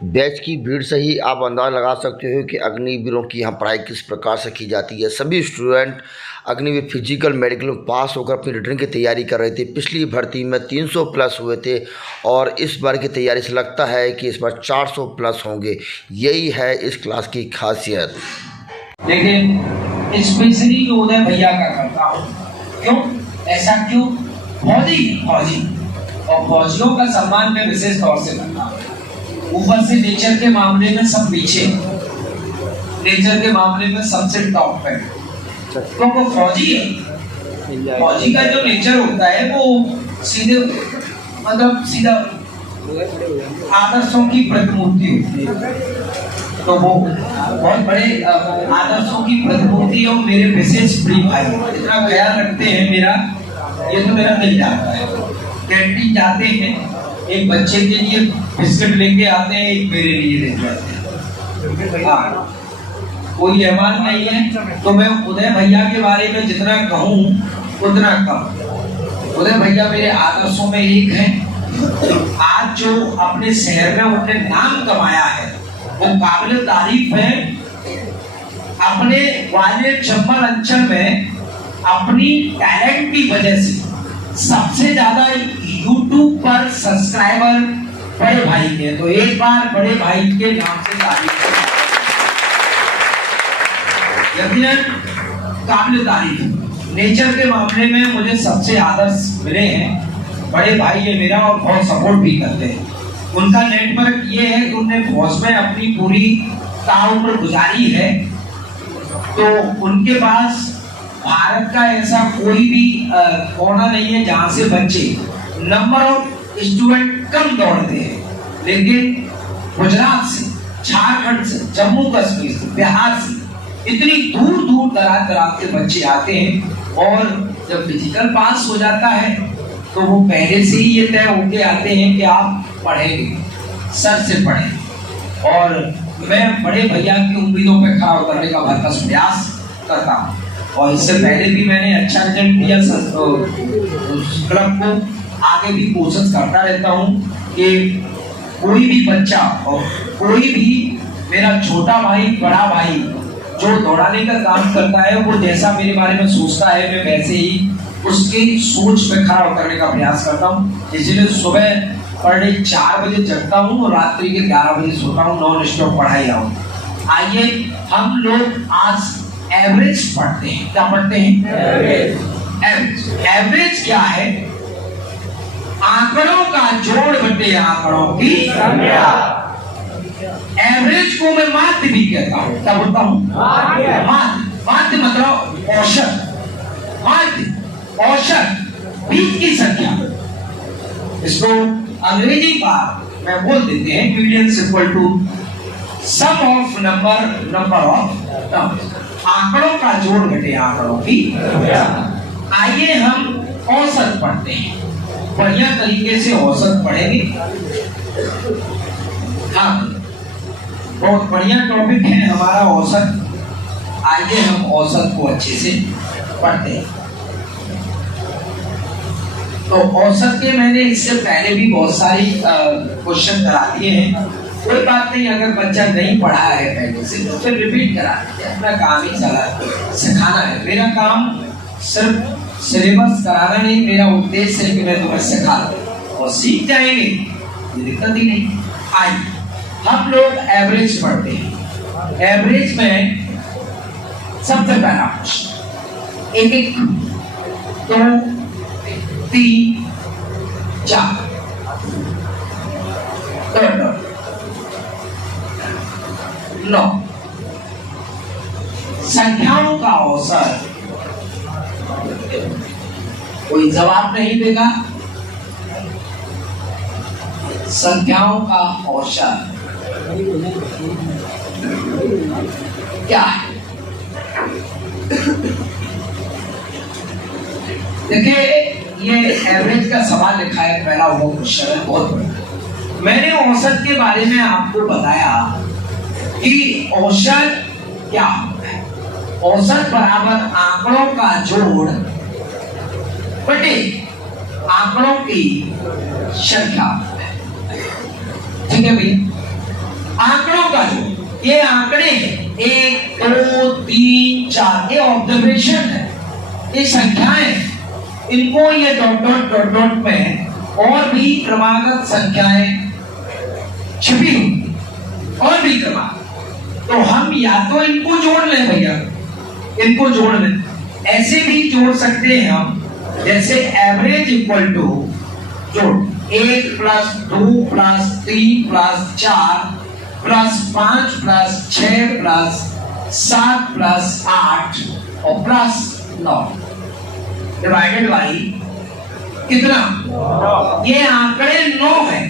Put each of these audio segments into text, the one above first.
Batch की भीड़ से ही आप अंदाज़ा लगा सकते हो कि अग्निवीरों की यहाँ पढ़ाई किस प्रकार से की जाती है। सभी स्टूडेंट अग्निवीर फिजिकल मेडिकल में पास होकर अपनी रिटर्न की तैयारी कर रहे थे। पिछली भर्ती में 300 प्लस हुए थे और इस बार की तैयारी से लगता है कि इस बार 400 प्लस होंगे। यही है इस क्लास की खासियत। लेकिन स्पेशली जो उदय भैया का करता हूँ। क्यों ऐसा क्यों? फौजी और फौजियों का सम्मान मैं विशेष तौर से करता हूँ। ऊपर से नेचर के मामले में सब पीछे, नेचर के मामले में सबसे टॉप पे, तो वो फौजी है। फौजी का जो नेचर होता है वो सीधे मतलब सीधा आदर्शों की प्रतिमूर्ति होती है। तो वो बहुत बड़े आदर्शों की प्रतिमूर्ति और मेरे विशेष प्रिय भाई इतना ख्याल रखते हैं मेरा, ये तो मेरा मिल जाता है। कैंटीन जाते हैं, एक बच्चे के लिए बिस्किट लेके आते हैं, एक मेरे लिए लेके आते हैं। हाँ, कोई एहमान नहीं है तो मैं उदय भैया के बारे में जितना कहूँ उतना कम। उदय भैया मेरे आदर्शों में एक है। आज जो अपने शहर में उन्होंने नाम कमाया है वो काबिल तारीफ है। अपने ग्वालियर चंबल अंचल में अपनी टैलेंट की वजह से सबसे ज्यादा YouTube पर सब्सक्राइबर बड़े भाई के, तो एक बार बड़े भाई के नाम से तारीफ यकीनन काबिल तारीफ। नेचर के मामले में मुझे सबसे आदर्श मिले हैं बड़े भाई ये मेरा, और बहुत सपोर्ट भी करते हैं। उनका नेटवर्क ये है कि उन्होंने फौज में अपनी पूरी ताउम्र गुजारी है, तो उनके पास भारत का ऐसा कोई भी कोना नहीं है जहां से बच्चे नंबर ऑफ स्टूडेंट कम दौड़ते हैं। लेकिन गुजरात से, झारखंड से, जम्मू कश्मीर से, बिहार से इतनी दूर दूर दराज दराज के बच्चे आते हैं, और जब फिजिकल पास हो जाता है तो वो पहले से ही ये तय होके आते हैं कि आप पढ़ेंगे, सर से पढ़ें। और मैं बड़े भैया की उम्मीदों पर खरा उतरने का भरसक प्रयास करता हूँ, और इससे पहले भी मैंने अच्छा रिजल्ट दिया क्लब को। आगे भी कोशिश करता रहता हूँ कि कोई भी बच्चा और कोई भी मेरा छोटा भाई बड़ा भाई जो दौड़ाने का काम करता है वो जैसा मेरे बारे में सोचता है मैं वैसे ही उसकी सोच पे खरा उतरने का प्रयास करता हूँ। इसलिए सुबह पर डे 4 बजे जगता हूँ और रात्रि के 11 बजे सोता हूँ, नॉन स्टॉप पढ़ाई आऊँ। आइए हम लोग आज एवरेज पढ़ते हैं। क्या पढ़ते हैं? एवरेज। एवरेज क्या है? आंकड़ों का जोड़ बटे आंकड़ों की संख्या। एवरेज को मैं माध्य भी कहता हूँ। क्या बोलता हूँ? माध्य मतलब औसत। माध्य औसत बीच की संख्या। इसको अंग्रेजी बात में बोल देते हैं median equal to sum of number of terms. आंकड़ों का जोड़ घटे आंकड़ों की। आइए हम औसत पढ़ते हैं, बढ़िया तरीके से औसत पढ़ेंगे। हाँ, बहुत बढ़िया टॉपिक है हमारा औसत। आइए हम औसत को अच्छे से पढ़ते हैं। तो औसत के मैंने इससे पहले भी बहुत सारी क्वेश्चन करा दिए हैं। कोई बात नहीं, अगर बच्चा नहीं पढ़ा है पहले से तो फिर रिपीट करा दीजिए। अपना काम ही चला सिखाना है। मेरा काम सिर्फ सिलेबस कराना नहीं, मेरा उद्देश्य है कि मैं तुम्हें सिखा दूं और सीख जाएंगे, ये दिक्कत ही नहीं। आइए हम लोग एवरेज पढ़ते हैं। एवरेज में सबसे पहला क्वेश्चन 1 2 3 4 9 संख्याओं का औसत। कोई जवाब नहीं देगा। संख्याओं का औसत क्या है? देखिए, ये एवरेज का सवाल लिखा है, पहला वो क्वेश्चन है, बहुत बड़ा। मैंने औसत के बारे में आपको बताया कि औसत क्या होता है। औसत बराबर आंकड़ों का जोड़ बटे आंकड़ों की संख्या। ठीक है भैया? आंकड़ों का जोड़, ये आंकड़े हैं 1 2 3 4, ये ऑब्जर्वेशन है, ये संख्याएं, इनको ये डॉट डॉट डॉट डॉट में और भी क्रमागत संख्याएं छिपी हुई, और भी क्रमागत, तो हम या तो इनको जोड़ लें भैया, इनको जोड़ लें, ऐसे भी जोड़ सकते हैं हम, जैसे एवरेज इक्वल टू जोड़ 1 plus 2 plus 3 plus 4 plus 5 plus 6 plus 7 plus 8 और प्लस 9 डिवाइडेड बाई कितना, ये आंकड़े 9 है,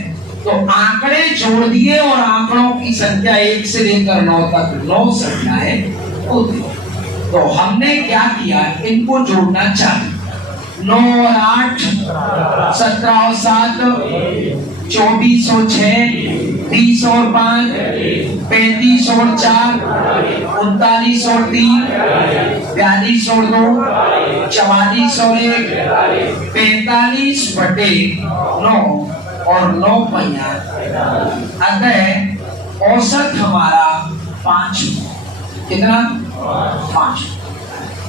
तो आंकड़े जोड़ दिए और आंकड़ों की संख्या 1 से लेकर 9 तक 9 संख्याएं होती है। तो हमने क्या किया, इनको जोड़ना चाहिए, 9 और 8 17 और 7 24 और 6 30 और 5 35 और 4 39 और 3 42 और 2 44 और 1 45 बटे 9 और 9 पहिया, अतः औसत हमारा 5, कितना 5।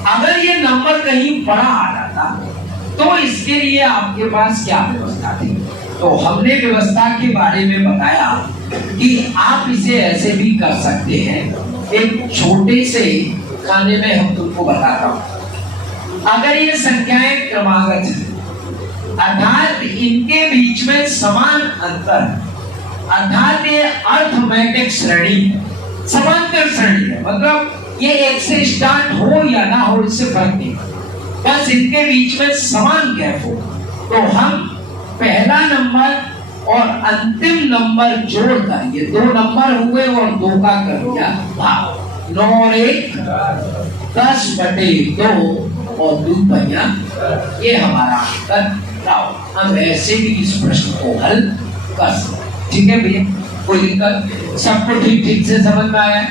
अगर ये नंबर कहीं बड़ा आ जाता तो इसके लिए आपके पास क्या व्यवस्था थी, तो हमने व्यवस्था के बारे में बताया कि आप इसे ऐसे भी कर सकते हैं। एक छोटे से खाने में हम तुमको बताता हूं, अगर ये संख्याएं क्रमागत है अर्थात इनके बीच में समान अंतर, अर्थात ये अर्थमेटिक श्रेणी, समांतर श्रेणी है, मतलब ये एक से स्टार्ट हो या ना हो इससे फर्क नहीं, बस इनके बीच में समान गैप हो, तो हम पहला नंबर और अंतिम नंबर जोड़कर, ये 2 नंबर हुए और 2 का कर दिया भाग, 9 और 1 10 बटे 2 और 2 पहिया, ये हमारा आंसर। हम ऐसे भी इस प्रश्न को हल कर सकते, ठीक है भैया, कोई दिक्कत, सबको ठीक से समझ में आया?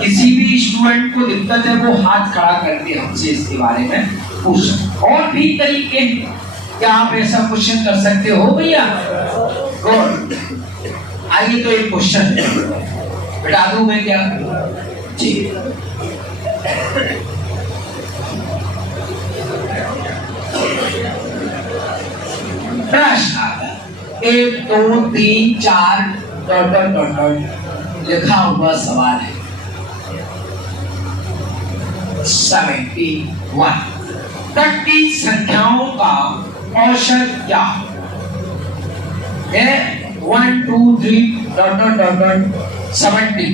किसी भी स्टूडेंट को दिक्कत है वो हाथ खड़ा करके हमसे इसके बारे में पूछ सकते। और भी तरीके हैं, क्या आप ऐसा क्वेश्चन कर सकते हो भैया? गुड, आइए तो एक क्वेश्चन बता दूं मैं क्या जी, प्रश्न आता है 1 2 3 4 डॉट डॉट डॉट डॉट लिखा हुआ सवाल है 71 तक की संख्याओं का औसत क्या है? 1 2 3 dot dot dot dot 70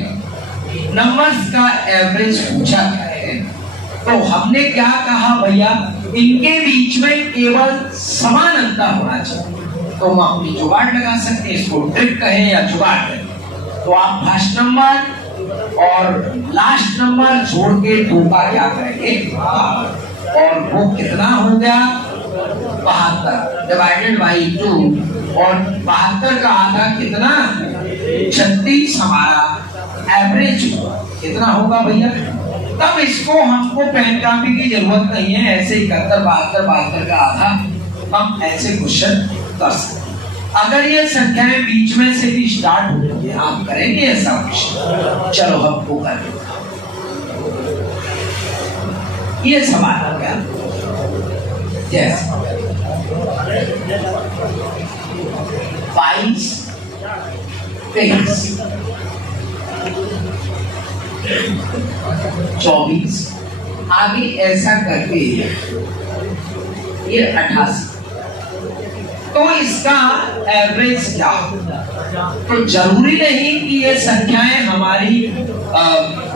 numbers का एवरेज पूछा गया है। तो हमने क्या कहा भैया, इनके बीच में केवल समान अंतर होना चाहिए, तो हम अपनी जुगाड़ लगा सकते हैं, इसको ट्रिक कहें या जुगाड़ कहें। तो आप फर्स्ट नंबर और लास्ट नंबर जोड़ के 2 का क्या करेंगे, और वो कितना हो गया 72 डिवाइडेड बाई 2, और 72 का आधा कितना 36 हमारा एवरेज कितना होगा भैया। तब इसको हमको पेन कापी की जरूरत नहीं है, ऐसे 71 72 का आधा हम ऐसे क्वेश्चन कर सकते। अगर ये संख्याएं बीच में से भी स्टार्ट होती है, आप करेंगे ऐसा क्वेश्चन? चलो हमको करें, ये सवाल हो गया। यस 22 23 24 आगे ऐसा करके ये 88, तो इसका एवरेज क्या? तो जरूरी नहीं कि ये संख्याएं हमारी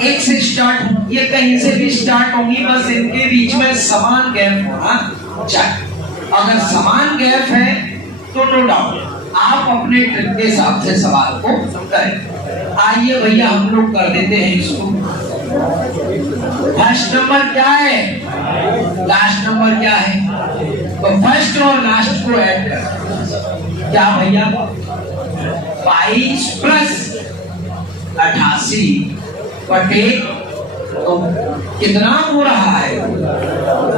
1 से स्टार्ट, ये कहीं से भी स्टार्ट होंगी, बस इनके बीच में समान गैप होना चाहिए। अगर समान गैप है तो नो डाउट आप अपने ट्रिक के हिसाब से सवाल को करें। आइए भैया हम लोग कर देते हैं इसको। फर्स्ट नंबर क्या है, लास्ट नंबर क्या है, तो फर्स्ट और लास्ट को ऐड कर, क्या भैया 22 प्लस 88 बटे, तो कितना हो रहा है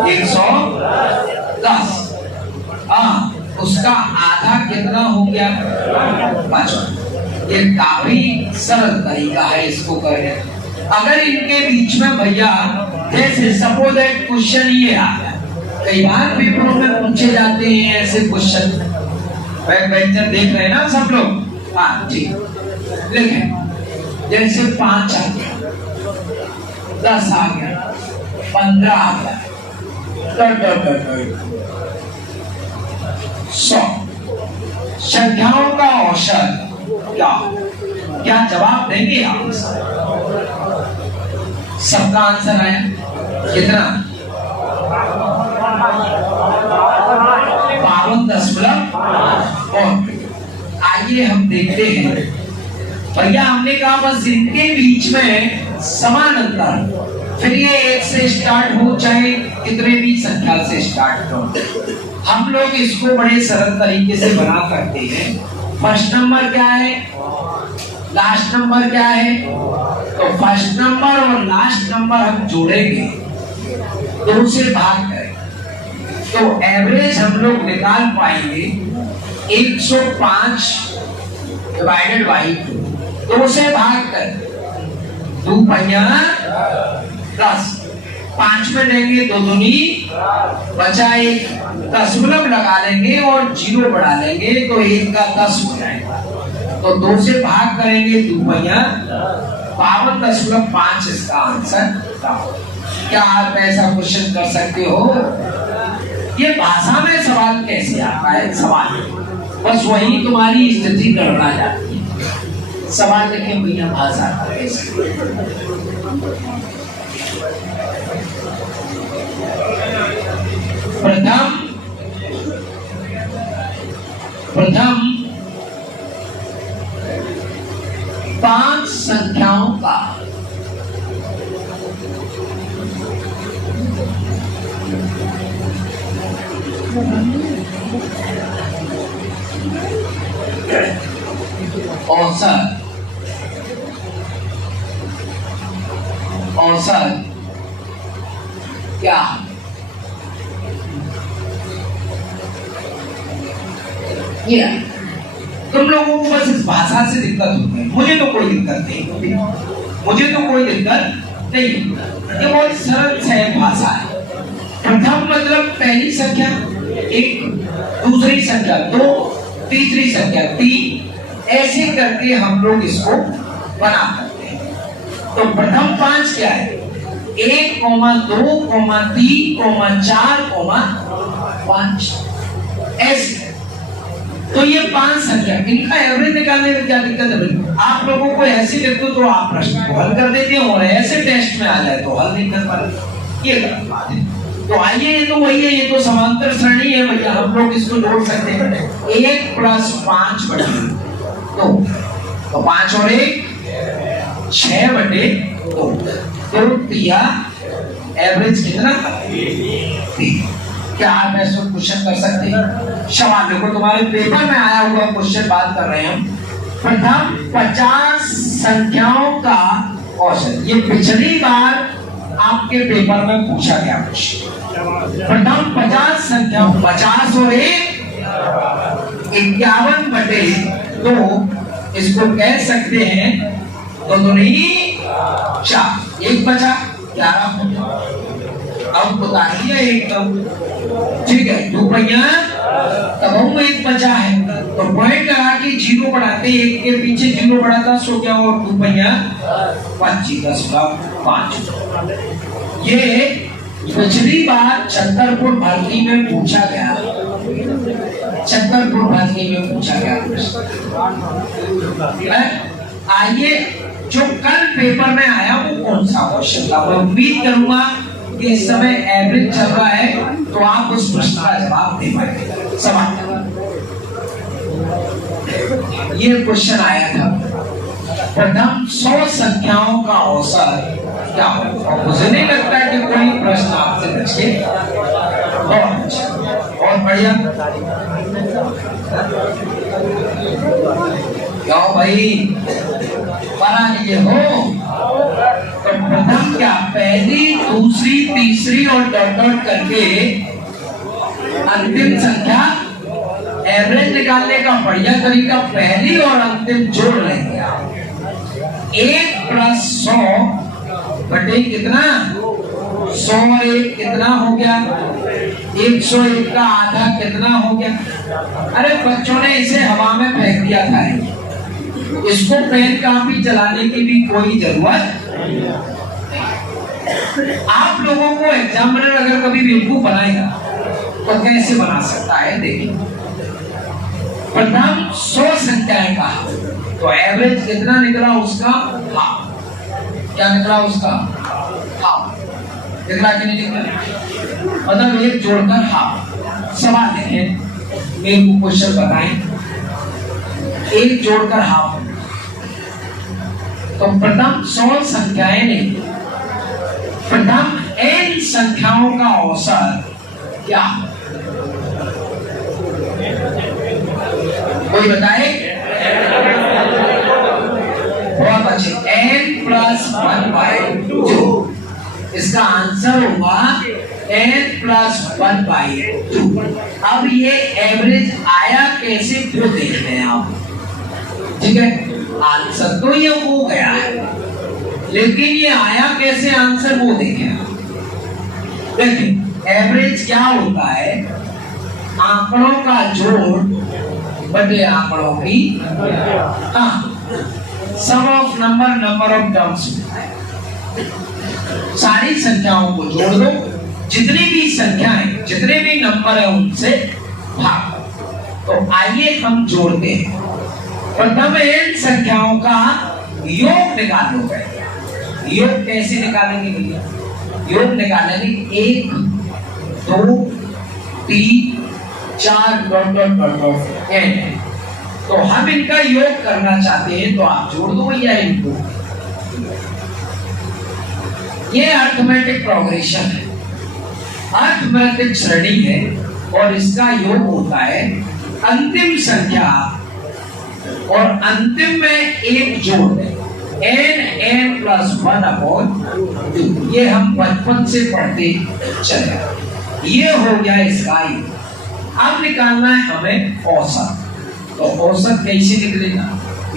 110, उसका आधा कितना हो गया 55। ये काफी सरल तरीका है इसको करने। अगर इनके बीच में भैया जैसे सपोज एक क्वेश्चन ये आ गया, कई बार पेपरों में पूछे जाते हैं ऐसे क्वेश्चन, बैक बेंचर देख रहे हैं ना सब लोग, हाँ ठीक लिखें। जैसे 5 आ गया, 10 आ गया, 15 आ गया, 100 संख्याओं का औसत क्या जवाब देंगे आप? सबका आंसर आया कितना? 52.5। और आइए हम देखते हैं भैया, हमने कहा बस इनके बीच में समान अंतर, फिर ये 1 से स्टार्ट हो चाहे कितने भी संख्या से स्टार्ट हो, हम लोग इसको बड़े सरल तरीके से बना सकते हैं। फर्स्ट नंबर क्या है, लास्ट नंबर क्या है, तो फर्स्ट नंबर और लास्ट नंबर हम जोड़ेंगे, 2 से भाग करें तो एवरेज हम लोग निकाल पाएंगे 105 डिवाइडेड बाई 2 से भाग कर 2 पहिया 10, 5 में लेंगे 2 दूनी बचा 1, दशमलव लगा लेंगे और 0 बढ़ा लेंगे तो 1 का 10 हो जाएगा। तो 2 से भाग करेंगे 2 पहिया 52.5 इसका आंसर। क्या आप ऐसा क्वेश्चन कर सकते हो? ये भाषा में सवाल कैसे आता है? सवाल बस वही तुम्हारी स्थिति गड़बड़ा जाती है। सवाल देखें भैया, भाषा कैसे? प्रथम 5 संख्याओं का औसत क्या? ये तुम लोगों को बस इस भाषा से दिक्कत होती है, मुझे तो कोई दिक्कत नहीं, मुझे तो कोई दिक्कत नहीं। ये बहुत सरल से भाषा है। प्रथम मतलब पहली संख्या 1, दूसरी संख्या 2, तीसरी संख्या 3, ऐसे करके हम लोग इसको बना सकते हैं। तो प्रथम 5 क्या है? 1, 2, 3, 4, 5 ऐसे। तो ये 5 संख्या, इनका एवरेज निकालने में क्या दिक्कत है? आप लोगों को ऐसे देखो तो आप प्रश्न को हल कर देते हो, और ऐसे टेस्ट में आ जाए तो हल नहीं कर पाते, ये गलत बात है। तो आइए, ये तो वही है, ये तो समांतर श्रेणी है भैया, हम लोग इसको जोड़ सकते हैं। 1 + 5 / 2, तो 5 और 1 6/2, तो दिया एवरेज कितना? 3। क्या आप ऐसा क्वेश्चन कर सकते हैं? सवाल देखो, तुम्हारे पेपर में आया हुआ क्वेश्चन बात कर रहे हैं हम। प्रथम 50 संख्याओं का औसत, ये पिछली बार आपके पेपर में पूछा गया क्वेश्चन। प्रथम 50 संख्या, 50 और 1 51/2, इसको कह सकते हैं 2 दूनी 4, 1 बचा 11। अब बता दिया 1 तो ठीक है, 2 पहिया तब 1 बचा है, तो पॉइंट लगा के 0 बढ़ाते, 1 के पीछे 0 बढ़ाता, सो क्या हो? 2 पहिया 25.5। ये पिछली बार छतरपुर भर्ती में पूछा गया, छतरपुर भर्ती में पूछा गया। आइए, जो कल पेपर में आया वो कौन सा क्वेश्चन था? मैं उम्मीद करूंगा कि इस समय एवरेज चल रहा है तो आप उस प्रश्न का जवाब दे पाएंगे। सवाल ये क्वेश्चन आया था, प्रथम 100 संख्याओं का औसत क्या होगा? मुझे नहीं लगता कि कोई प्रश्न आपसे बचे। और बढ़िया, क्यों भाई बना लिए हो? तो प्रथम क्या? पहली, दूसरी, तीसरी और डॉट डॉट करके अंतिम संख्या एवरेज निकालने का बढ़िया तरीका पहली और अंतिम जोड़ लेंगे आप। 1 + 100 बटे कितना 100 और 1 कितना हो गया 101 का आधा कितना हो गया। अरे बच्चों ने इसे हवा में फेंक दिया था, इसको पेन कापी चलाने की भी कोई जरूरत। आप लोगों को एग्जामिनर अगर कभी बेवकूफ बनाएगा तो कैसे बना सकता है, देखिए। प्रथम 100 संख्याएं का तो एवरेज कितना निकला उसका हाफ। क्या निकला उसका हाफ, निकला कि नहीं निकला, मतलब 1 जोड़कर हाफ। सवाल देखें, मेरे को क्वेश्चन बताएं, 1 जोड़कर हाफ तो प्रथम 100 संख्याएं नहीं, प्रथम n संख्याओं का औसत क्या, कोई बताए। बहुत अच्छे, n + 1/2, इसका आंसर होगा n + 1/2। अब ये एवरेज आया कैसे वो देखते हैं आप, ठीक है। आंसर तो ये हो गया है, लेकिन ये आया कैसे आंसर वो देखें। देखिए एवरेज क्या होता है, आंकड़ों का जोड़ बटे आंकड़ों की सम ऑफ नंबर ऑफ टर्म्स होता है। सारी संख्याओं को जोड़ दो, जितनी भी संख्याएं जितने भी नंबर है उनसे भाग। तो आइए हम जोड़ते हैं। प्रथम n संख्याओं का योग निकाल लो। योग कैसे निकालेंगे भैया, योग निकालेंगे 1 2 3 4 ... n। तो हम इनका योग करना चाहते हैं तो आप जोड़ दो भैया इनको। ये अर्थमेटिक प्रोग्रेशन है, अर्थमेटिक श्रेणी है, और इसका योग होता है अंतिम संख्या और अंतिम में 1 जोड़ दें, n + 1/2। ये हम बचपन से पढ़ते चले, ये हो गया इसका योग। अब निकालना है हमें औसत। तो औसत कैसे निकलेगा,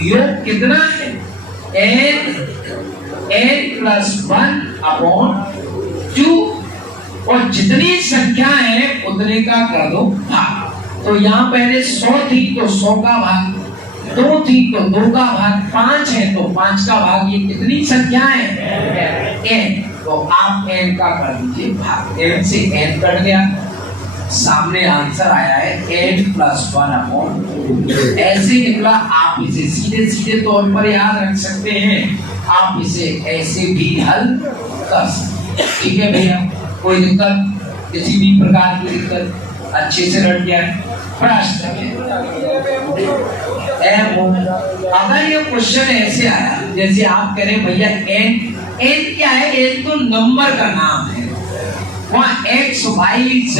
योग कितना है n + 1/2, और जितनी संख्या है उतने का कर दो भाग। तो यहाँ पहले 100 थी तो 100 का भाग, 2 थी तो 2 का भाग, 5 है तो 5 का भाग। ये कितनी संख्या है n, तो आप n का कर दीजिए भाग। n से n कट गया, सामने आंसर आया है n + 1/2। ऐसे निकला। आप इसे सीधे सीधे तौर पर याद रख सकते हैं, आप इसे ऐसे भी हल कर सकते हैं, ठीक है भैया। कोई दिक्कत, किसी भी प्रकार की दिक्कत, अच्छे से रट गया प्रश्न है। अगर ये क्वेश्चन ऐसे आया जैसे आप कह रहे हैं भैया n क्या है, n तो नंबर का नाम है, वहाँ x y z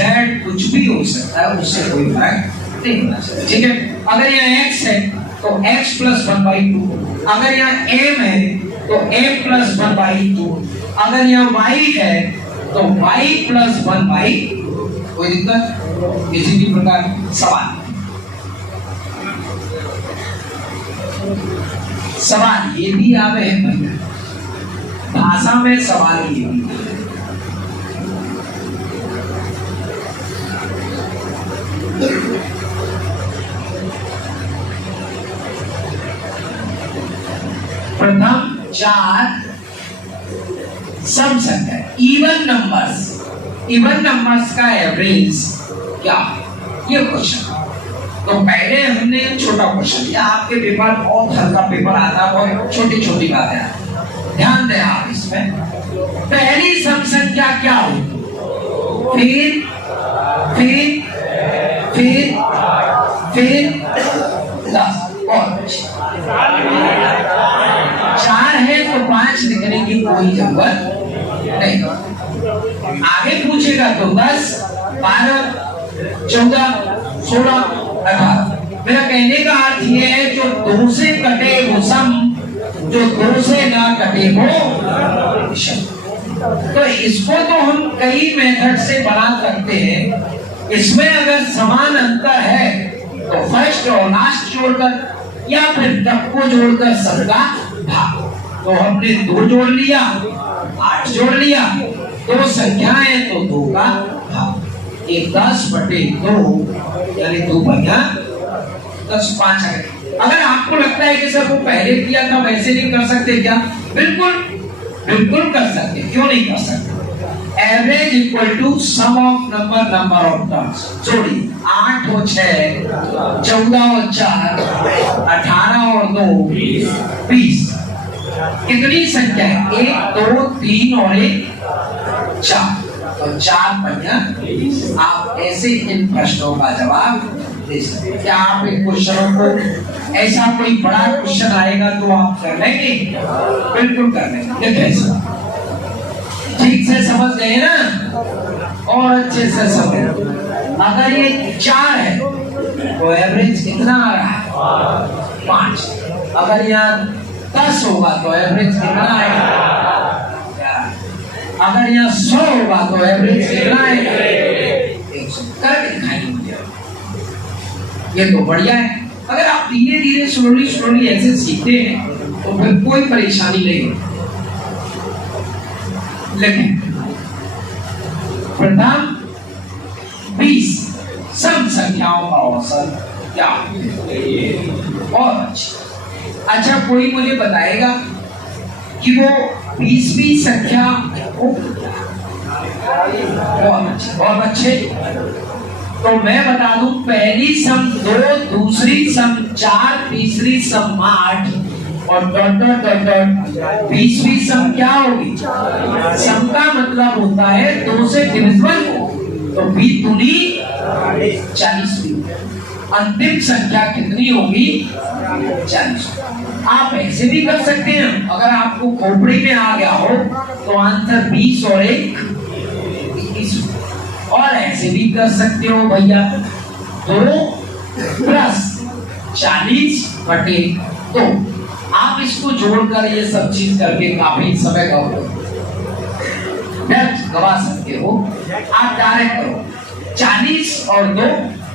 कुछ भी हो सकता है, उससे कोई फर्क नहीं होना चाहिए, ठीक है। अगर यहाँ x है तो x + 1/2, अगर यहाँ m है तो m + 1/2, अगर यहाँ y है तो y + 1/2। कोई दिक्कत, किसी भी प्रकार सवाल ये भी आवे है भैया, भाषा में सवाल ये भी है। प्रथम 4 सम संख्या इवन नंबर्स का एवरेज क्या, ये क्वेश्चन। तो पहले हमने छोटा क्वेश्चन लिया, आपके पेपर बहुत हल्का पेपर आता है, बहुत छोटी छोटी बातें आती, ध्यान दें आप इसमें। पहली सम संख्या क्या होगी, फिर 10 और 4 है तो 5 लिखने की कोई जरूरत नहीं। आगे पूछेगा तो 10 12 14 16 18। मेरा कहने का अर्थ ये है जो 2 से कटे वो सम, जो 2 से ना कटे वो विषम। तो इसको तो हम कई मेथड से बना सकते हैं। इसमें अगर समान अंतर है तो फर्स्ट और लास्ट जोड़कर या फिर तब को जोड़कर सबका भाग। तो हमने 2 जोड़ लिया, 8 जोड़ लिया, 2 संख्याएं तो 2 का भाग। एक 10/2 यानी 2 पहिया 10 5 है। अगर आपको लगता है कि सर वो पहले किया था वैसे नहीं कर सकते क्या? बिल्कुल बिल्कुल कर सकते। क्यों नहीं कर सकते? Average equal to sum of number of terms. जोड़ी 8 और 6, 14 और 4, 18 और 2, 20। कितनी संख्या है? 1 2 3 और 1 4। तो 4 पहिया। आप ऐसे इन प्रश्नों का जवाब दे सकते हैं। क्या आप इन क्वेश्चनों को, ऐसा कोई बड़ा क्वेश्चन आएगा तो आप कर लेंगे? बिल्कुल कर लेंगे। कैसे? ठीक से समझ गए ना? और अच्छे से समझ। अगर ये 4 है तो एवरेज कितना आ रहा है? 5। अगर यहाँ 10 होगा तो एवरेज कितना आएगा? अगर यहाँ 100 होगा तो एवरेज कितना आएगा? 100। कर दिखाई मुझे, ये तो बढ़िया है। अगर आप धीरे धीरे स्लोली ऐसे सीखते हैं तो फिर कोई परेशानी नहीं होती। लेकिन प्रथम 20 सम संख्याओं का औसत क्या? और अच्छा, कोई मुझे बताएगा कि वो 20वीं संख्या बहुत अच्छे। तो मैं बता दूं, पहली सम 2, दूसरी सम 4, तीसरी सम 8 और डॉट 20वीं सम क्या होगी? सम का मतलब होता है 2 से डिविजिबल हो, तो 20 दूनी 40। अंतिम संख्या कितनी होगी? 40। आप ऐसे भी कर सकते हैं, अगर आपको खोपड़ी में आ गया हो तो आंसर 20 और 1 21। और ऐसे भी कर सकते हो भैया, 2 + 40/2। आप इसको जोड़कर ये सब चीज करके काफी समय गवा सकते हो। आप डायरेक्ट करो 40 और 2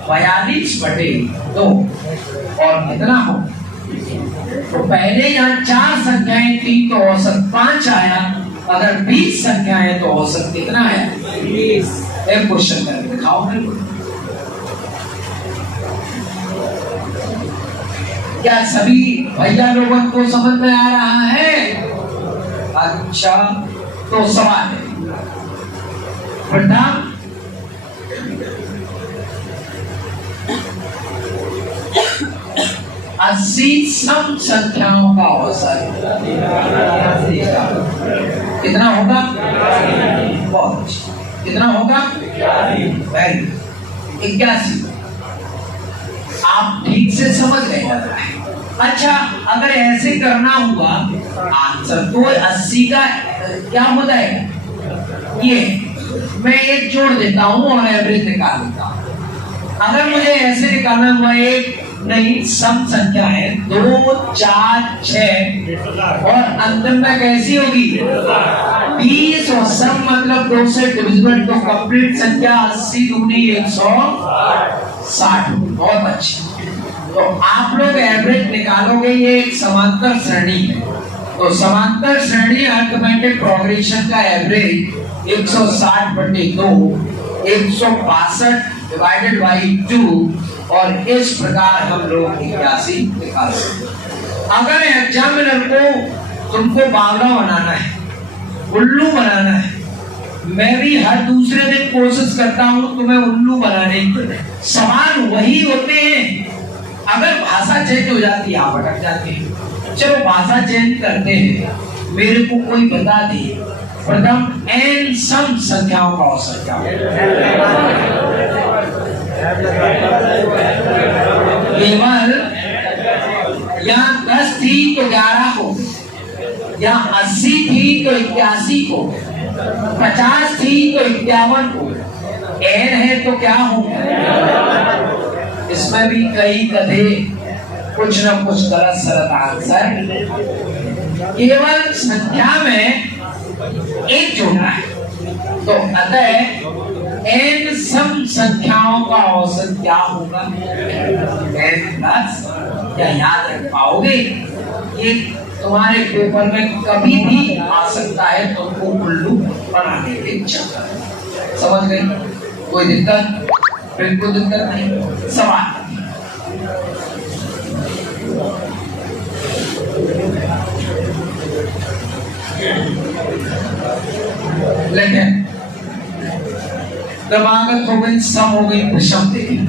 42/2 और कितना हो? तो पहले यहाँ 4 संख्याएं थी तो औसत 5 आया। अगर 20 संख्याएं तो औसत कितना है? 20। एक क्वेश्चन करके दिखाओ मेरे को। क्या सभी भैया लोगों को समझ में आ रहा है? अच्छा, तो सवाल है प्रथम 80 सम संख्याओं का औसत कितना होगा? बहुत। कितना होगा? 81। आप ठीक से समझ गए लग रहा है। अच्छा, अगर ऐसे करना हुआ आंसर तो 80 का क्या हो जाएगा? ये मैं 1 जोड़ देता हूं और एवरेज निकाल देता हूं। अगर मुझे ऐसे निकालना हुआ, 1 नहीं, सम संख्या है 2 4 6 और अंतिम में कैसी होगी? 20 और सम मतलब 2 से डिविजिबल, तो कंप्लीट संख्या 80 दूनी 160। बहुत अच्छी। तो आप लोग एवरेज निकालोगे, ये एक समांतर श्रेणी है। तो समांतर श्रेणी अरिथमेटिक प्रोग्रेशन का एवरेज 160/2, 162/2 और इस प्रकार हम लोग 81 निकाल सकते। अगर एग्जामिनर को तुमको बावला बनाना है, उल्लू बनाना है, मैं भी हर दूसरे दिन कोशिश करता हूं तुम्हें उल्लू बनाने की। सवाल वही होते हैं, अगर भाषा चेंज हो जाती है आप अटक जाते हैं। चलो भाषा चेंज करते हैं, मेरे को कोई बता दे प्रथम n सम संख्याओं का औसत क्या है? केवल यहाँ 10 थी तो 11 को, यहाँ 80 थी तो 81 को, 50 थी तो 51 को, n है तो क्या होगा? इसमें भी कई कदे कुछ न कुछ गलत सलत आंसर। केवल संख्या में 1 जोड़ना है, तो अतः n सम संख्याओं का औसत क्या होगा? n प्लस, क्या याद रख पाओगे? ये तुम्हारे पेपर में कभी भी आ सकता है, तुमको उल्लू बनाने के चक्कर। समझ गए? कोई दिक्कत? बिल्कुल दिक्कत नहीं। सवाल लेकिन क्रमागत हो गई, सम हो गई, विषम देखें।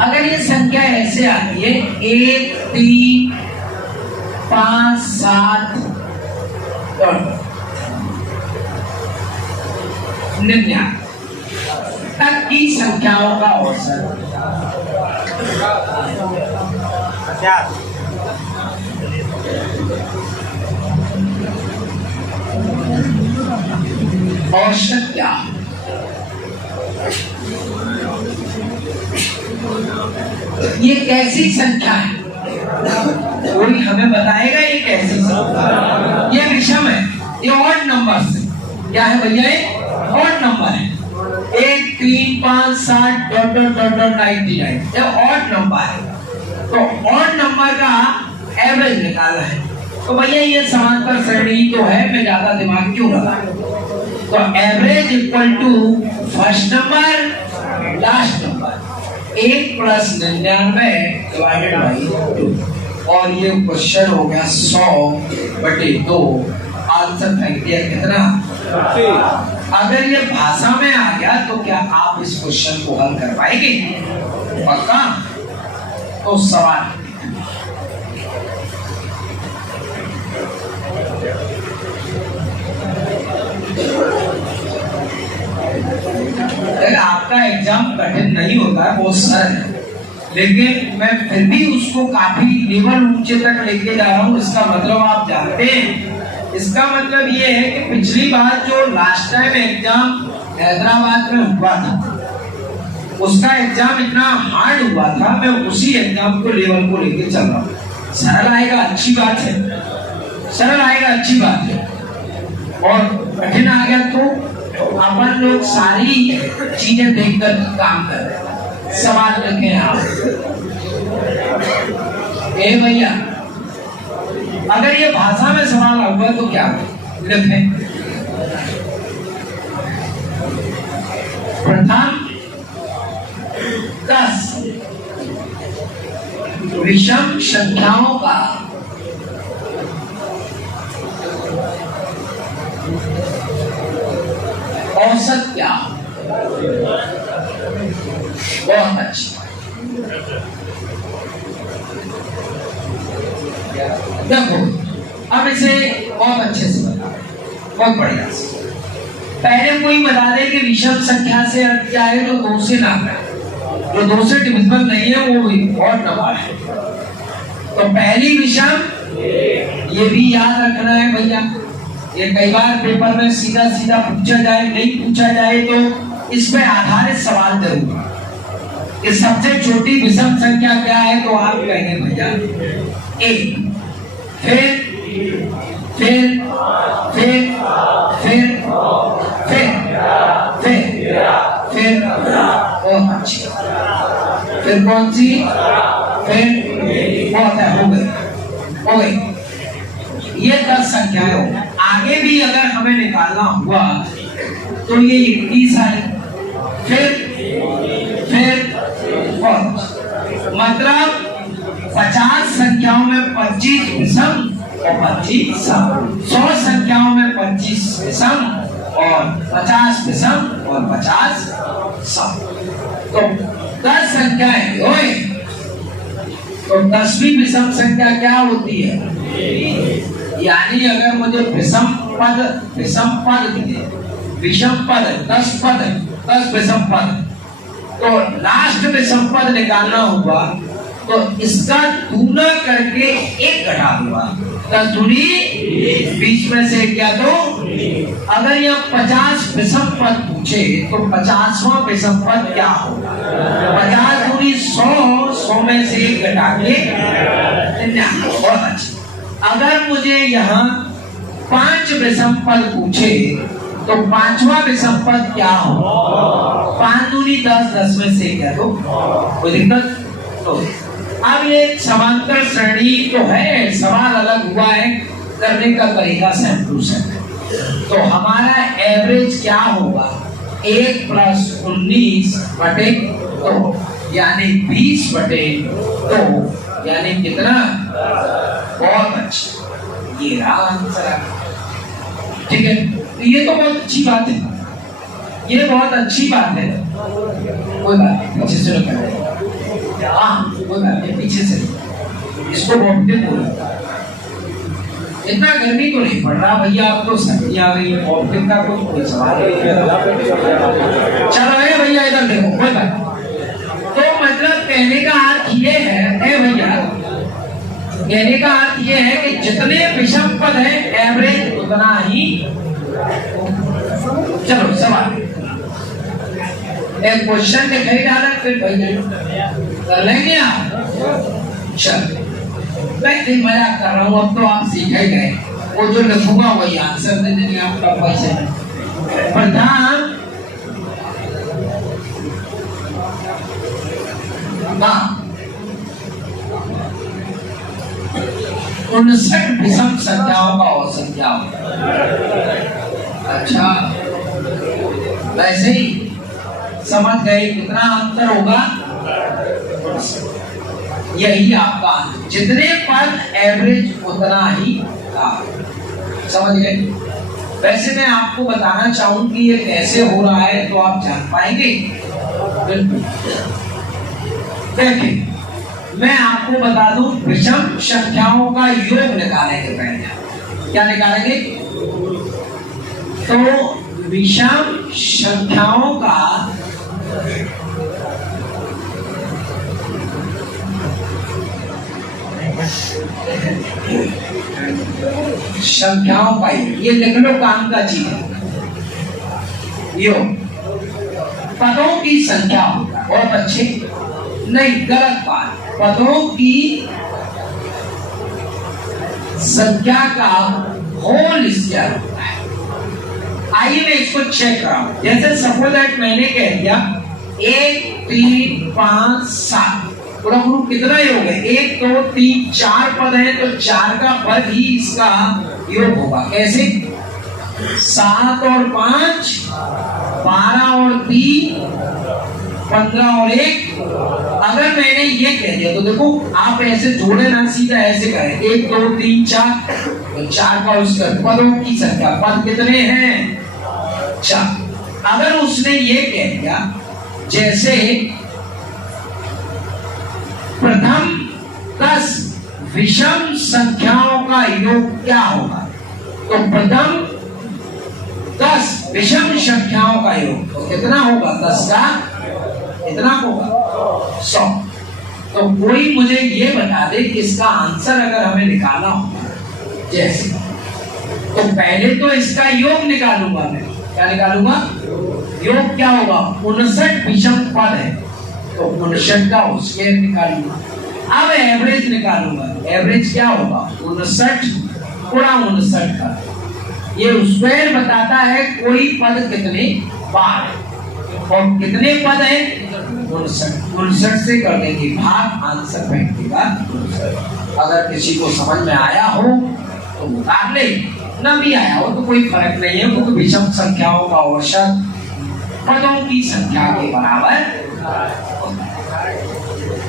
अगर ये संख्या ऐसे आती है 1 3 5 7 99 तक की संख्याओं का औसत औसत क्या? ये कैसी संख्या है? कोई हमें बताएगा ये कैसी संख्या? ये विषम है, ये ऑड नंबर से क्या है भैया? ये ऑड नंबर है। 1 3 5 7 डॉट डॉट डॉट डॉट 99 ये ऑड नंबर है। तो ऑड नंबर का एवरेज निकालना है। तो भैया ये समांतर श्रेणी तो है, मैं ज्यादा दिमाग क्यों लगा? तो average equal to first number last number 1 plus 99 divided by 2। और ये क्वेश्चन हो गया 100/2। आंसर फेंक दिया कितना? अगर ये भाषा में आ गया तो क्या आप इस क्वेश्चन को हल कर पाएंगे? पक्का? तो सवाल आपका एग्जाम कठिन नहीं होता है, बहुत सरल है, लेकिन मैं फिर भी उसको काफी लेवल ऊंचे तक लेके जा रहा हूँ। इसका मतलब आप जानते हैं, इसका मतलब ये है कि पिछली बार जो लास्ट टाइम एग्जाम हैदराबाद में हुआ था, उसका एग्जाम इतना हार्ड हुआ था, मैं उसी एग्जाम को लेवल को लेके चल रहा हूँ। सरल आएगा अच्छी बात है, सरल आएगा अच्छी बात है, और कठिन आ गया तो अपन लोग सारी चीजें देखकर काम कर रहे हैं। सवाल रखें आप। ए भैया, अगर ये भाषा में सवाल हुआ तो क्या लिखें? प्रथम 10 विषम संख्याओं का औसत क्या? बहुत अच्छी। देखो अब इसे बहुत अच्छे से बता, बहुत बढ़िया से। पहले कोई बता दे कि विषम संख्या से अर्थ क्या है, तो 2 से ना करें, जो 2 से डिविजिबल नहीं है वो और नंबर है। तो पहली विषम, ये भी याद रखना है भैया, ये कई बार पेपर में सीधा सीधा पूछा जाए, नहीं पूछा जाए तो इस पे आधारित सवाल जरूर। कि सबसे छोटी विषम संख्या क्या है, तो आप कहेंगे भैया 1, फिर फिर फिर फिर फिर फिर बहुत अच्छी, फिर कौन सी? फिर बहुत है, हो गई। ये 10 संख्याएं हो। आगे भी अगर हमें निकालना हुआ तो ये 21 है, फिर मतलब 50 संख्याओं में 25 विषम और 25 सम, 100 संख्याओं में 25 विषम और 50 विषम और 50 सम। तो 10 संख्याएं होए, तो 10वीं विषम संख्या क्या होती है? यानी अगर मुझे विषम पद दिए, विषम पद 10 पद, 10 विषम पद, तो लास्ट विषम पद निकालना होगा तो इसका दूना करके 1 घटा दूंगा। 10 दूनी 20 में से क्या? तो अगर यह 50 विषम पद पूछे तो 50वां विषम पद क्या होगा? 50 दूनी 100, 100 में से 1 घटा के 99। बहुत अच्छा। अगर मुझे यहाँ 5 विषम पद पूछे तो पांचवा विषम पद क्या हो? 5 दूनी 10, 10 में से क्या दो, कोई दिक्कत? तो अब ये समांतर श्रेणी तो है, सवाल अलग हुआ है, करने का तरीका सेम टू सेम है। तो हमारा एवरेज क्या होगा? 1 + 19 बटे 2 यानी 20 बटे 2 यानी कितना? बहुत अच्छा, ये रहा आंसर। ठीक है, तो ये तो बहुत अच्छी बात है, ये बहुत अच्छी बात है। कोई बात नहीं, पीछे से लोग, हाँ कोई बात नहीं, पीछे से इसको बोलते बोलो। इतना गर्मी तो नहीं पड़ रहा भैया, आप तो सर्दी आ गई है, ऑप्टिक का कोई सवाल नहीं। चलो है भैया, इधर देखो, कोई बात। तो मतलब कहने का अर्थ ये है भैया, कहने का अर्थ ये है कि जितने विषम पद है एवरेज उतना ही। चलो सवाल, एक क्वेश्चन दिखाई डाला, फिर भैया कर लेंगे आप। चलो मैं मजाक कर रहा हूँ, अब तो आप सीख ही गए, वो जो लिखूंगा वही आंसर दे देंगे आपका पैसे। प्रधान 59 विषम संख्याओं का औसत क्या होगा? अच्छा, वैसे ही समझ गए कितना अंतर होगा? यही आपका आंसर, जितने पद एवरेज उतना ही था। समझ गए? वैसे मैं आपको बताना चाहूं कि ये कैसे हो रहा है, तो आप जान पाएंगे। देखिए, मैं आपको बता दूं, विषम संख्याओं का योग निकालेंगे पहले। क्या निकालेंगे? तो विषम संख्याओं का संख्याओं का ये लिख लो, काम का चीज है। योग पदों की संख्या होगा, बहुत अच्छे, नहीं गलत बात, पदों की संख्या का होल स्क्वायर होता है। आइए मैं इसको चेक कराऊं। जैसे सपोज दैट मैंने कह दिया 1 3 5 7, पूरा ग्रुप कितना योग है? 1 2 3 4 पद है, तो 4 का पद ही इसका योग होगा। कैसे? 7 और 5 12 और 3 15 और 1। अगर मैंने ये कह दिया तो देखो, आप ऐसे जोड़े ना, सीधा ऐसे करें 1 2 3 4, तो 4 का उसका पदों की संख्या, पद कितने हैं? 4। अगर उसने ये कह दिया जैसे प्रथम 10 विषम संख्याओं का योग क्या होगा? तो प्रथम 10 विषम संख्याओं का योग तो कितना होगा? 10 का कितना होगा? 100। तो कोई मुझे ये बता दे कि इसका आंसर अगर हमें निकालना होगा, जैसे तो पहले तो इसका योग निकालूंगा मैं। क्या निकालूंगा? योग क्या होगा? 59 विषम पद है, तो 59 का स्क्वायर निकालूंगा। अब एवरेज निकालूंगा। एवरेज क्या होगा? 59 गुणा 59 का, ये स्क्वायर बताता है कोई पद कितने बार, और कितने पद है? 59 से कर देंगे भाग, आंसर बैठेगा 59। अगर किसी को समझ में आया हो तो उतार ले, ना भी आया हो तो कोई फर्क नहीं है, क्योंकि विषम संख्याओं का औसत पदों की संख्या के बराबर।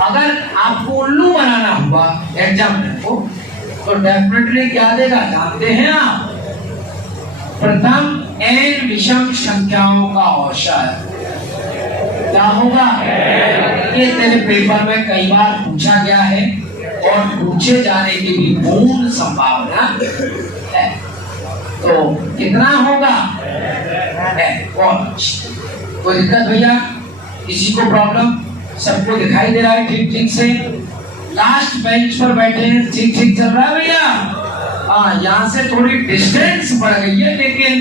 अगर आपको उल्लू बनाना हुआ एग्जाम्पल को, तो डेफिनेटली क्या देगा जानते हैं आप? प्रथम n विषम संख्याओं का औसत क्या होगा? ये तेरे पेपर में कई बार पूछा गया है और पूछे जाने की भी पूर्ण संभावना है। तो कितना होगा? कोई दिक्कत भैया? किसी को प्रॉब्लम? सबको दिखाई दे रहा है ठीक ठीक से? लास्ट बेंच पर बैठे हैं, ठीक ठीक चल रहा है भैया? हाँ, यहाँ से थोड़ी डिस्टेंस बढ़ गई है, लेकिन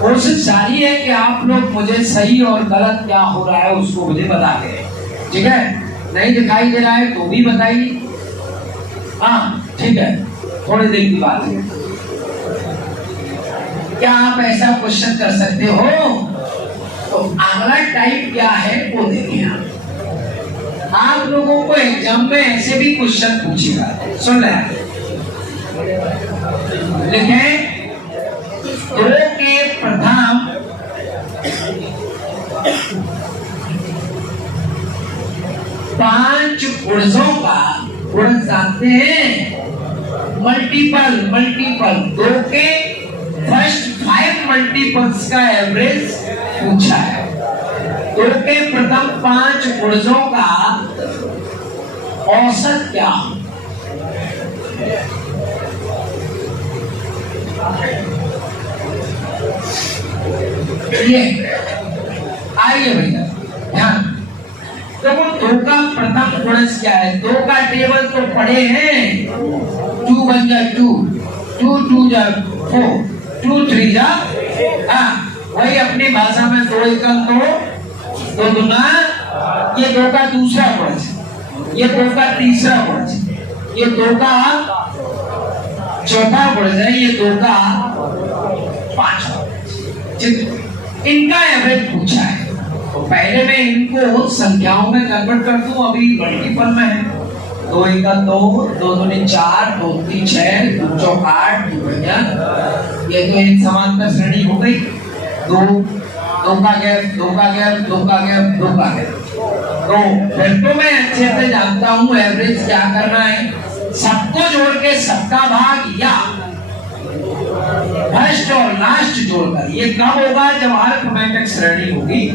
कोशिश जारी है कि आप लोग मुझे सही और गलत क्या हो रहा है उसको मुझे बता दें। ठीक है? नहीं दिखाई दे रहा है तो भी बताइए। हाँ ठीक है, थोड़ी देर की बात है। क्या आप ऐसा क्वेश्चन कर सकते हो? तो अगला टाइप क्या है वो देखिए। आप लोगों को एग्जाम में ऐसे भी क्वेश्चन पूछेगा, सुन रहे लिखें, दो के प्रथम पांच गुणजों का गुण जानते हैं? मल्टीपल मल्टीपल दो के फर्स्ट 5 मल्टीपल्स का एवरेज पूछा है। दो के प्रथम 5 गुणजों का औसत क्या? ये आइए भैया ध्यान। देखो दो का प्रथम गुणज क्या है? दो का टेबल तो पढ़े हैं, 2 1 जा 2, 2 2 जा 4, 2 3 जा, वही अपनी भाषा में 2 एकम 2, 2 दूना, ये 2 का दूसरा गुणज, ये 2 का तीसरा गुणज, ये 2 का चौथा गुणज है, ये 2 का पांचवा। इनका एवरेज पूछा है, तो पहले मैं इनको संख्याओं में कन्वर्ट कर दूं। अभी मल्टीपल में है, 2 1 2, 2 2 4, 2 3 6, 2 4 8, 2 भैया ये तो एक समांतर श्रेणी हो गई। 2 का गैप, 2 का गैप, 2 का गैप, 2 का गैप। तो फिर तो मैं अच्छे से जानता हूँ एवरेज क्या करना है। सबको जोड़ के सबका भाग या फर्स्ट और लास्ट जोड़कर, ये कब होगा? जब अरिथमेटिक श्रेणी होगी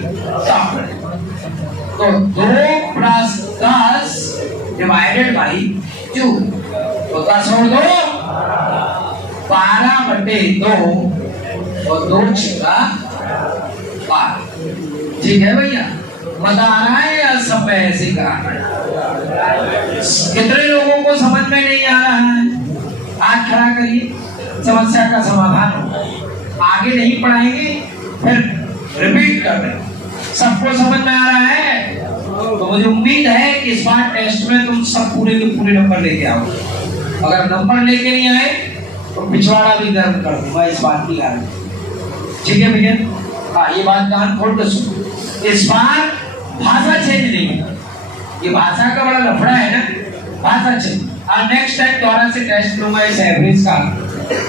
तब। तो 2 प्लस 10 डिवाइडेड बाई 2, तो 10 और 2 12/2 और 2 6 12। ठीक है भैया, मजा आ रहा है या सब में ऐसे ही कराना है? कितने लोगों को समझ में नहीं आ रहा है? हाथ खड़ा करिए, समस्या का समाधान हो। आगे नहीं पढ़ाएंगे, फिर रिपीट कर रहे। सबको समझ में आ रहा है? तो मुझे उम्मीद है कि इस बार टेस्ट में तुम सब पूरे के पूरे नंबर लेके आओ। अगर नंबर लेके नहीं आए तो पिछवाड़ा भी गर्म कर दूंगा, इस बात की गारंटी। ठीक है भैया? हाँ, ये बात कान खोल कर सुनो। इस बार भाषा चेंज नहीं है, ये भाषा का बड़ा लफड़ा है ना, भाषा चेंज। और नेक्स्ट टाइम दोबारा से टेस्ट लूंगा इस एवरेज का,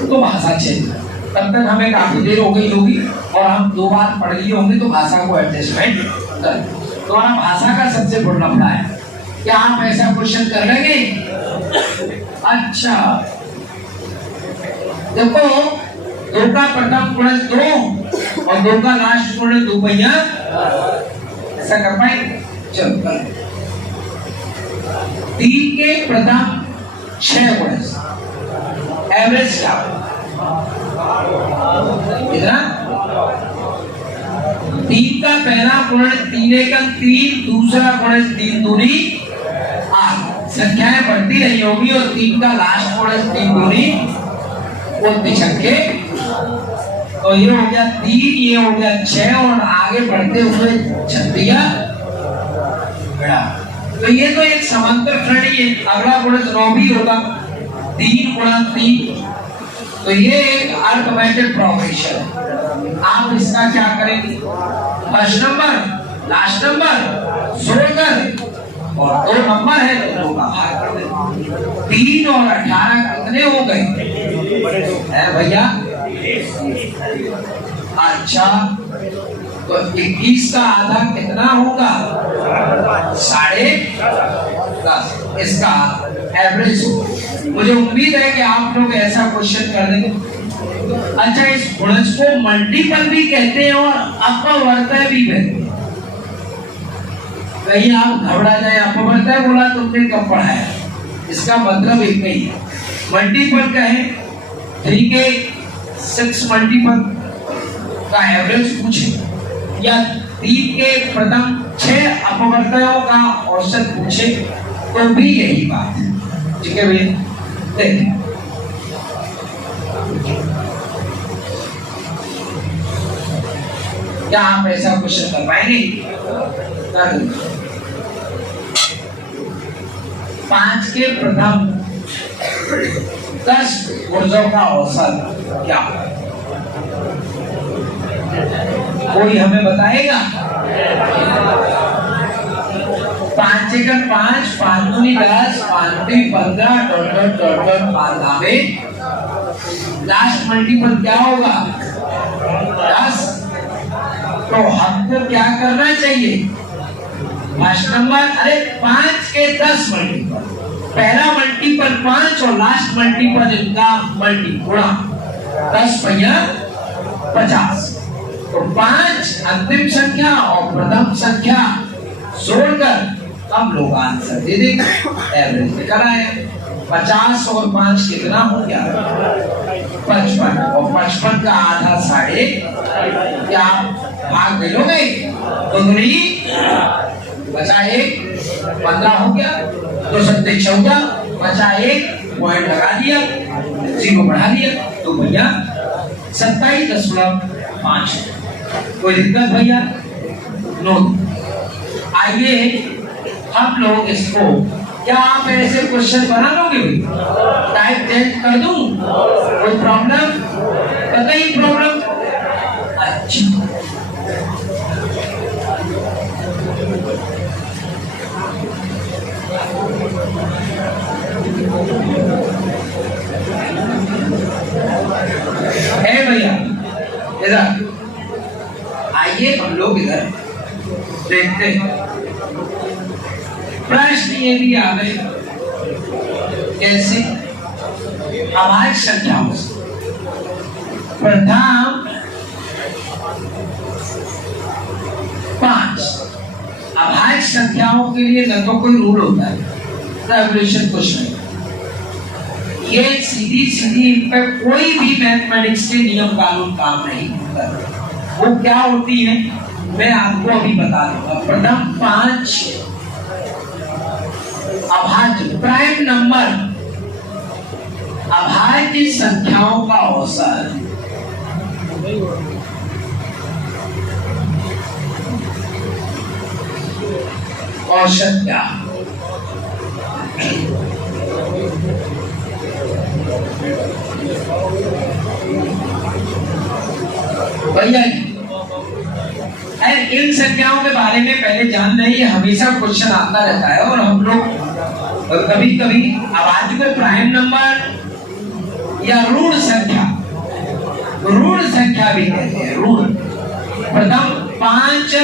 तो भाषा चेंज। तब तक हमें काफी देर हो गई होगी और हम 2 बार पढ़ लिए होंगे, तो भाषा को एडजस्टमेंट कर। तो हमारा भाषा का सबसे बड़ा लफड़ा है। क्या आप ऐसा क्वेश्चन कर लेंगे? अच्छा देखो, 2 का प्रथम गुणज 2 और 2 का लास्ट गुणज 2 भैया, ऐसा कर पाएंगे? चलो कर। 3 के प्रथम 6 गुणज एवरेज क्या कितना? 3 का पहला गुणज 3 एकम 3, दूसरा गुणज 3 दूनी 8। संख्याएं बढ़ती रही होगी और 3 का लास्ट गुणज 3 दूनी 36। तो ये हो गया 3, ये हो गया 6 और आगे बढ़ते हुए 36। तो ये तो एक समांतर श्रेणी है। अगला गुणज 9 भी होगा, 3 गुणा 3। तो ये एक अरिथमेटिक प्रोग्रेशन है। आप इसका क्या करेंगे? फर्स्ट नंबर लास्ट नंबर जोड़कर, और 2 नंबर है तो 2 का भाग कर दें। 3 और 18 कितने हो गए है भैया? अच्छा, तो 21 का आधा कितना होगा? 10.5। इसका एवरेज मुझे उम्मीद है कि आप लोग ऐसा क्वेश्चन कर देंगे। अच्छा, इस गुणज को मल्टीपल भी कहते हैं और अपवर्तय भी कहते हैं। कहीं आप घबरा जाए, अपवर्तय बोला तुमने कब पढ़ा है? इसका मतलब एक ही है। मल्टीपल कहें 3 के 6 मल्टीपल का एवरेज पूछे या 3 के प्रथम 6 अपवर्तयों का औसत पूछे तो भी यही बात है। ठीक है भैया? देखिए, क्या आप ऐसा क्वेश्चन कर पाएंगे? 5 के प्रथम 10 गुणजों का औसत क्या? कोई हमें बताएगा? 5 एकड़ 5, 5 दूनी 10, 5 तीन 15, डॉट 5 लास्ट मल्टीपल क्या होगा? 10। तो हमको क्या करना चाहिए? फर्स्ट नंबर, अरे 5 के 10 मल्टीपल, पहला मल्टीपल 5 और लास्ट मल्टीपल इनका मल्टी गुणा 10 पहिया 50। तो 5 अंतिम संख्या और प्रथम संख्या जोड़कर हम लोग आंसर दे देंगे। एवरेज निकल आया। 50 और 5 कितना हो गया? 55। और 55 का आधा 6.5, क्या भाग दे लोगे? तो बचा 1, 15 हो गया। 2 सत्ते 14, बचा 1, पॉइंट लगा दिया, 0 बढ़ा दिया, तो भैया 27.5। कोई दिक्कत भैया? नो। आइए हम लोग इसको, क्या आप ऐसे क्वेश्चन बना लोगे? टाइप चेंज कर दूं? कोई प्रॉब्लम? कतई प्रॉब्लम? अच्छा, है भैया? इधर आइए हम लोग इधर देखते हैं। प्रश्न ये भी आ गए, कैसे? अभाज्य संख्याओं से। प्रथम 5 अभाज्य संख्याओं के लिए न तो कोई रूल होता है, रेवोल्यूशन कुछ नहीं। ये सीधी इन पर कोई भी मैथमेटिक्स के नियम कानून काम नहीं करता। वो क्या होती है मैं आपको अभी बता दूंगा। प्रथम 5 अभाज्य प्राइम नंबर, अभाज्य संख्याओं का औसत क्या? भैया इन संख्याओं के बारे में पहले जान लें, ये हमेशा क्वेश्चन आता रहता है। और हम लोग कभी कभी अभाज्य को प्राइम नंबर या ऋण संख्या भी कहते हैं। ऋण प्रथम 5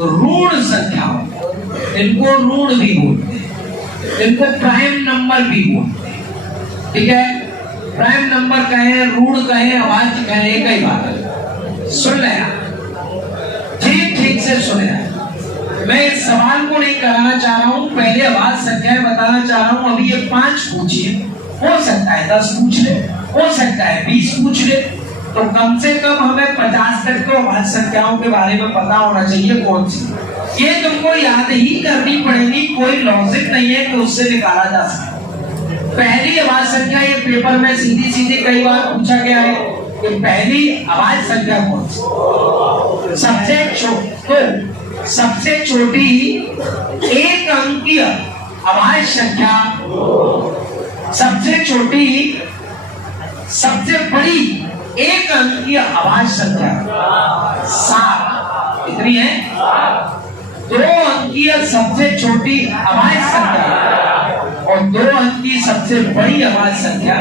ऋण संख्याओं, इनको ऋण भी बोलते हैं, इनको प्राइम नंबर भी बोलते हैं। ठीक है, प्राइम नंबर कहें, ऋण कहें, अभाज्य कहें, एक ही बात है। सुन ले, ठीक से सुने। मैं इस सवाल को नहीं कराना चाह रहा हूं, पहले अभाज्य संख्याएं बताना चाह रहा हूं। अभी ये 5 पूछिए, हो सकता है 10 पूछ ले, हो सकता है 20 पूछ ले, तो कम से कम हमें 50 तक तो अभाज्य संख्याओं के बारे में पता होना चाहिए कौन सी। ये तुमको याद ही करनी पड़ेगी, कोई लॉजिक नहीं है कि उससे निकाला जा सके। पहली अभाज्य संख्या, ये पेपर में सीधी कई बार पूछा गया है कि पहली अभाज्य संख्या कौन सी? सबसे छोटी एक अंकीय अभाज्य संख्या, सबसे छोटी, सबसे बड़ी एक अंकीय अभाज्य संख्या 7। कितनी है? 2 अंकीय सबसे छोटी अभाज्य संख्या और 2 अंकीय सबसे बड़ी अभाज्य संख्या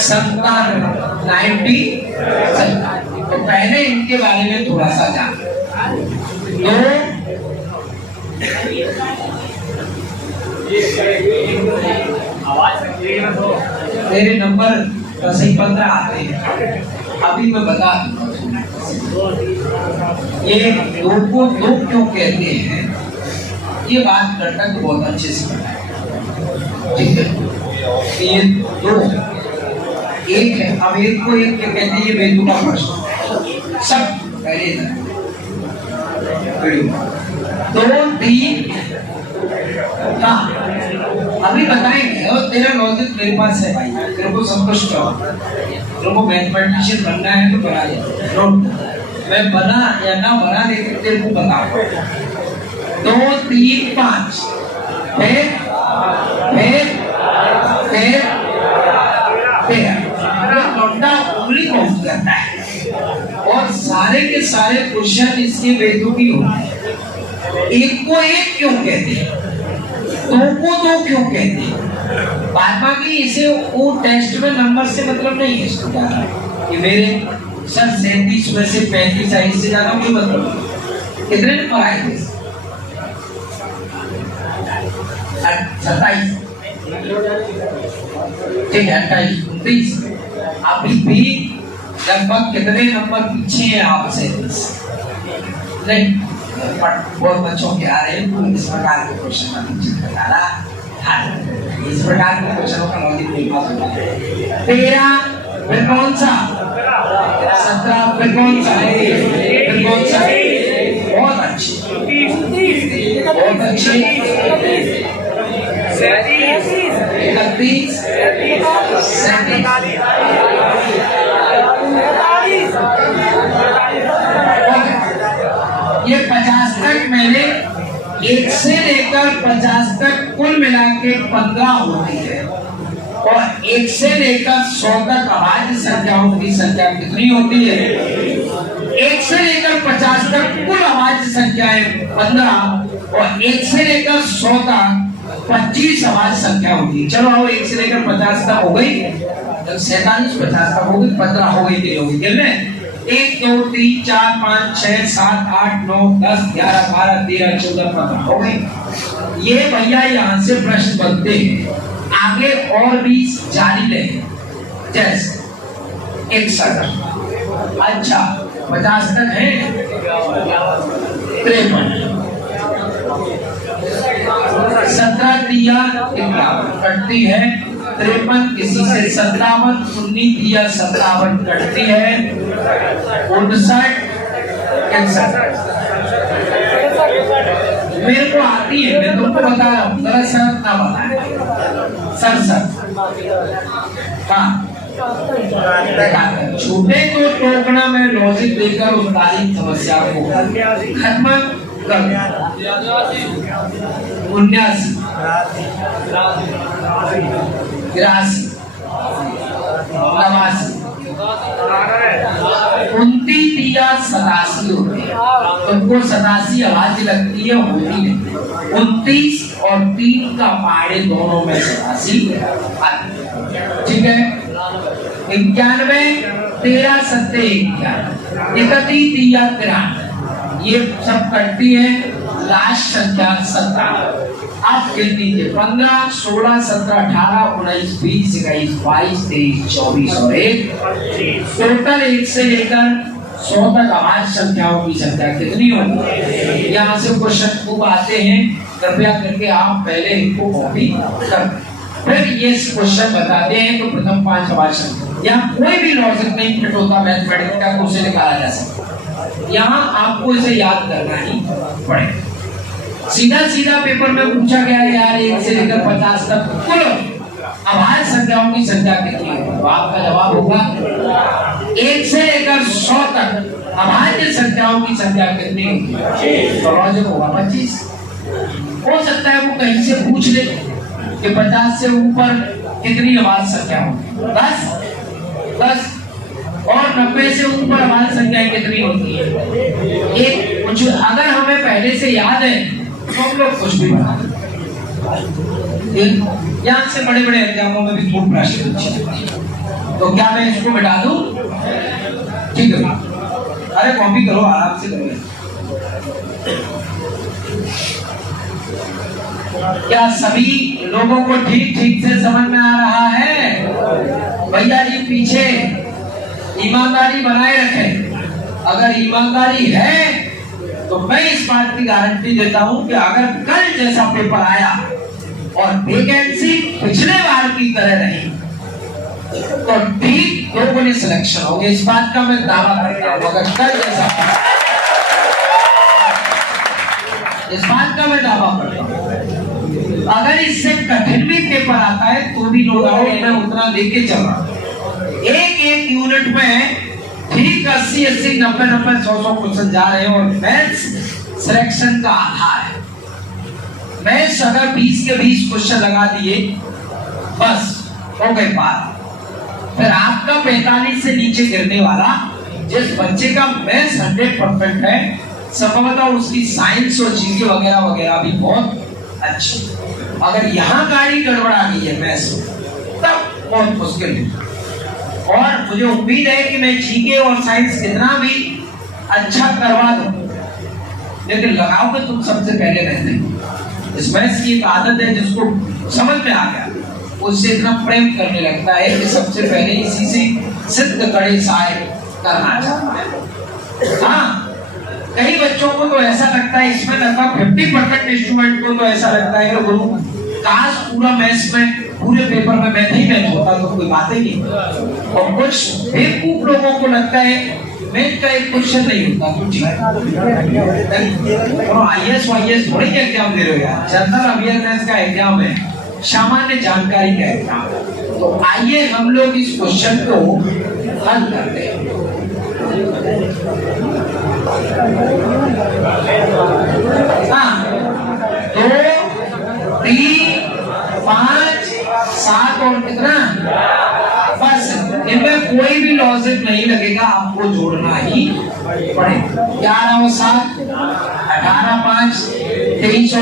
97। तो पहले इनके बारे में थोड़ा सा जान। मेरे नंबर 10-15 आते हैं, अभी मैं बता दूंगा। ये 2 को 2 क्यों कहते हैं, ये बात कर्टक बहुत अच्छे से बताया। ठीक है, ये 2 एक है। अब एक को एक क्या कहते हैं, ये बिंदु का प्रश्न सब पहले 2 3 का अभी बताएंगे। और तेरा लॉजिक मेरे पास है भाई, तेरे को संतुष्ट हो, तेरे को मैथमेटिशियन बनना है तो बना ले। नोट, मैं बना या ना बना लेकिन तेरे को बताऊंगा। 2 3 5 फिर लौटा उंगली काउंट करता है। सारे के सारे क्वेश्चन इसके बेतुकी होते हैं। एक को एक क्यों कहते हैं, दो को दो क्यों कहते हैं? बाद बाकी इसे वो टेस्ट में नंबर से मतलब नहीं है कि मेरे सर 37 में से 35 आई, इससे ज्यादा कोई मतलब नहीं। कितने नंबर आए थे? 27, ठीक है, 28, 29। अभी भी लगभग कितने नंबर पीछे हैं आपसे? नहीं, बहुत बच्चों के आ रहे हैं इस प्रकार के क्वेश्चन इस प्रकार के क्वेश्चनों का लॉजिक नहीं पास होता है। 13 फिर कौन सा, 17 फिर कौन सा, फिर कौन सा? बहुत अच्छे, बहुत अच्छे। 31, 37। ये 50 तक मैंने 1 से लेकर 50 तक कुल मिला के 15 होती है, और 1 से लेकर 100 तक अभाज्य संख्याओं की संख्या कितनी होती है? 1 से लेकर 50 तक कुल अभाज्य संख्याएं 15, और 1 से लेकर 100 तक 25 अभाज्य संख्या होती है। चलो आओ, 1 से लेकर 50 तक हो गई, 47, 50 तक हो गई, 15 हो गई, 3 हो गई। चल में 1 2 3 4 5 6 7 8 9 10 11 12 13 14 15 हो गई। ये भैया यहाँ से प्रश्न बनते हैं, आगे और भी जारी ले। जैसे 61, अच्छा 50 तक है 53, 17 दिया कटती है 53, किसी से 57, 19 दिया 57 कटती है 59, 61। मेरे को आती है, मैं तुमको बता रहा हूँ, जरा शर्त ना बताए। 67, हाँ छूटे तो टोकना में लॉजिक देकर उस तारीख समस्या को खत्म कर। 79, 83, 89, 29 दिया 87 होती है, तुमको 87 अभाज्य लगती है, होती नहीं। 29 और 3 का पाड़े दोनों में 87, ठीक है। 91, 13 7 91, 31 दिया 93, ये सब कटती है, लास्ट संख्या 17। आप गिन लीजिए 15 16 17 18 19 20 21 22 23 24 और 1, टोटल 1 से लेकर 100 तक अभाज्य संख्याओं की संख्या कितनी होगी? यहाँ से क्वेश्चन खूब आते हैं, कृपया करके आप पहले इनको कॉपी कर, फिर ये क्वेश्चन बताते हैं। तो प्रथम 5 अभाज्य संख्या, यहाँ कोई भी लॉजिक नहीं फिट होता मैथमेटिक्स का, उसे निकाला जा सकता। यहाँ आपको इसे याद करना ही पड़ेगा। सीधा सीधा पेपर में पूछा गया है यार 1 से लेकर 50 तक कुल अभाज्य संख्याओं की संख्या कितनी है? तो आपका जवाब होगा 1 से लेकर 100 तक अभाज्य संख्याओं की संख्या कितनी होगी? तो लॉजिक होगा 25। हो सकता है वो कहीं से पूछ ले कि 50 से ऊपर कितनी अभाज्य संख्या होगी, 10 और 90 से ऊपर अभाज्य संख्याएं कितनी होती है? एक कुछ अगर हमें पहले से याद है तो हम लोग कुछ भी बना यहाँ से बड़े बड़े एग्जामों में भी खूब प्रश्न पूछे, तो क्या मैं इसको मिटा दूं? ठीक है, अरे कॉपी करो, आराम से करो। क्या सभी लोगों को ठीक ठीक से समझ में आ रहा है? भैया जी पीछे ईमानदारी बनाए रखें। अगर ईमानदारी है तो मैं इस बात की गारंटी देता हूं कि अगर कल जैसा पेपर आया और वैकेंसी पिछले बार की तरह रही तो ठीक 2 गुनी सिलेक्शन होगी, इस बात का मैं दावा करता हूं। अगर कल जैसा, इस बात का मैं दावा करता हूं। अगर इससे कठिन भी पेपर आता है तो भी नो डाउट मैं उतना लेके चल रहा हूं। एक यूनिट में ठीक 80 90 100 क्वेश्चन जा रहे हैं, और मैथ्स सिलेक्शन का आधार है। मैथ्स अगर 20 के 20 क्वेश्चन लगा दिए बस हो गई बात, फिर आपका 45 से नीचे गिरने वाला जिस बच्चे का मैथ्स 100% है, संभवतः उसकी साइंस और जीके वगैरह वगैरह भी बहुत अच्छी। अगर यहाँ गाड़ी गड़बड़ा गई है मैथ्स में, तब बहुत मुश्किल है। और मुझे उम्मीद है कि मैं जीके और साइंस कितना भी अच्छा करवा दूं, लेकिन लगाओगे तुम सबसे पहले रहते। इस मैथ्स की एक आदत है, जिसको समझ में आ गया उससे इतना प्रेम करने लगता है कि सबसे पहले इसी से सिद्ध गणेश साय करना चाहता है। हाँ, कई बच्चों को तो ऐसा लगता है, इसमें लगभग 50% स्टूडेंट को तो ऐसा लगता है कि गुरु काश पूरा मैथ्स में पूरे पेपर में मैथ ही मैथ होता तो कोई बात ही नहीं। और कुछ बेवकूफ लोगों को लगता है मैथ का एक क्वेश्चन नहीं होता कुछ। IAS वाईएस थोड़ी एग्जाम दे रहे हो यार, जनरल अवेयरनेस का एग्जाम है, सामान्य जानकारी का एग्जाम। तो आइए हम लोग इस क्वेश्चन को हल करते हैं। हाँ, 2, 3, 5, 7 और कितना, बस इनमें कोई भी लॉजिक नहीं लगेगा, आपको जोड़ना ही पड़ेगा। 11 और 7 18, 5 23